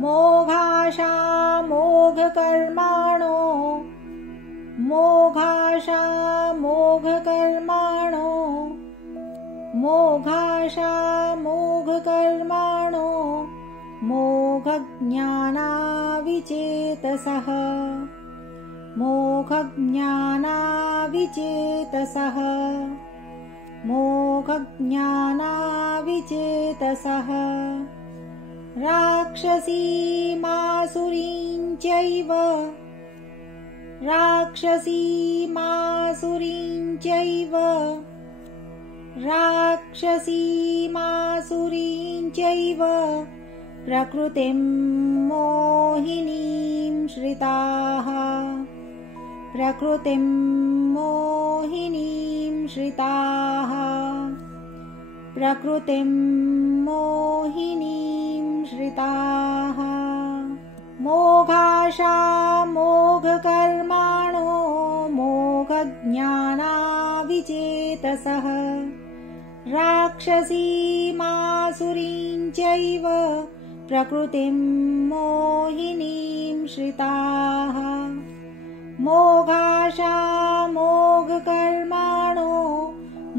मोघाशा मोघकर्माणो मोघाशा मोघकर्माणो मोघाशा मोघकर्माणो मोघज्ञानाविचेतसः मोघज्ञानाविचेतसः मोघज्ञानाविचेतसः राक्षसीमासुरीञ्चैव राक्षसीमासुरीञ्चैव राक्षसीमासुरीञ्चैव प्रकृतिं मोहिनीं श्रिताः प्रकृतिं मोहिनीं श्रिताः प्रकृतिं मोहिनीं श्रिताः मोघाशा मोघकर्माणो मोघज्ञानाविचेतसः राक्षसीमासुरीञ्चैव प्रकृतिं मोहिनीं श्रिताः मोघाशा मोघकर्माणो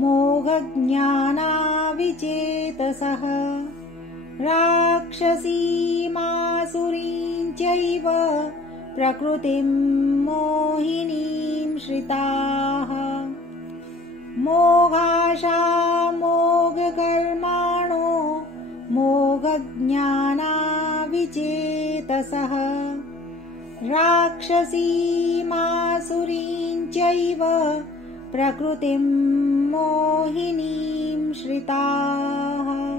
मोघज्ञानाविचेतसः राक्षसीमासुरीञ्चैव प्रकृतिं मोहिनीं श्रिताः मोघाशा मोघकर्माणो मोघज्ञानाविचेतसः राक्षसीमासुरीञ्चैव प्रकृतिं मोहिनीं श्रिताः।